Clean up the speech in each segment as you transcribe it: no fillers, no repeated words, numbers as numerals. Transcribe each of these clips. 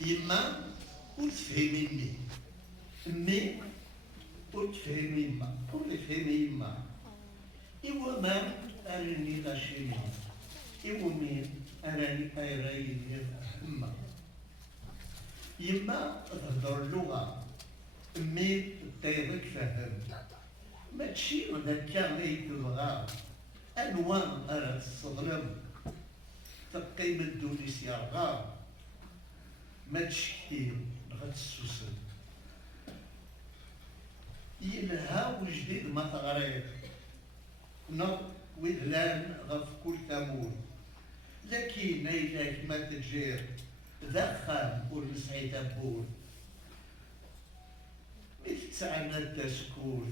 يما وتفهميني مي وتفهمي يما وتفهمي يما إوا ما أراني غاشيني إوا مين أراني أرايني أما يما تهضر اللغة مي طيبك فهم ماشي هذاك اللي تبغى ألوان أرى الصغرم تبقي من الدونيس يا رغا ما تشكي غتسوسن يلها وجديد ما تغريب نض وذلان غف كل ثمون لكن إليك ما تجير ذخام ونسعي تبون مثل سعنا التسكول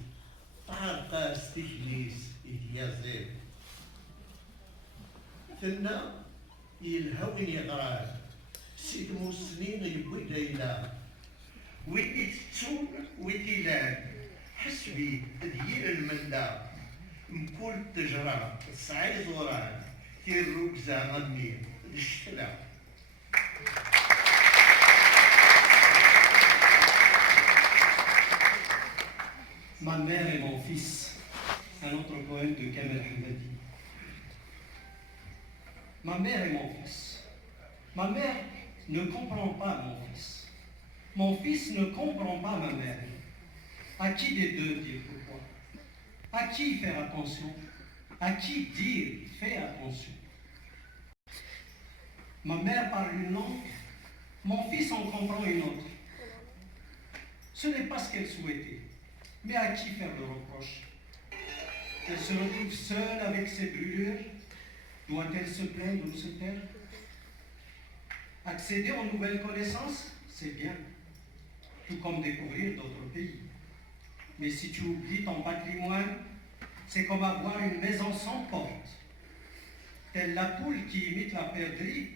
تعرقا استخليس إتيازيب ثنا يلهوين يغران سيد موسنين يبوي دايلا ويدي تتون ويدي لان حسبي ديال المندا مكل تجرى صعيد وران تيروك زعمني الشتلا Ma mère et mon fils, un autre poème de Kamel Hamadi. Ma mère et mon fils. Ma mère ne comprend pas mon fils. Mon fils ne comprend pas ma mère. À qui des deux dire pourquoi? À qui faire attention? À qui dire fais attention? Ma mère parle une langue, mon fils en comprend une autre. Ce n'est pas ce qu'elle souhaitait. Mais à qui faire le reproche? Elle se retrouve seule avec ses brûlures. Doit-elle se plaindre ou se taire? Accéder aux nouvelles connaissances, c'est bien, tout comme découvrir d'autres pays. Mais si tu oublies ton patrimoine, c'est comme avoir une maison sans porte. Telle la poule qui imite la perdrix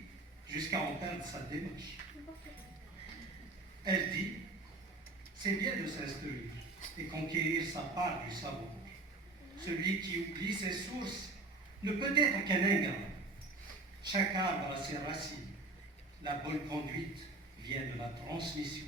jusqu'à en perdre sa démarche. Elle dit, c'est bien de s'instruire et conquérir sa part du savoir. Celui qui oublie ses sources ne peut être qu'un ingrat. Chaque arbre a ses racines. La bonne conduite vient de la transmission.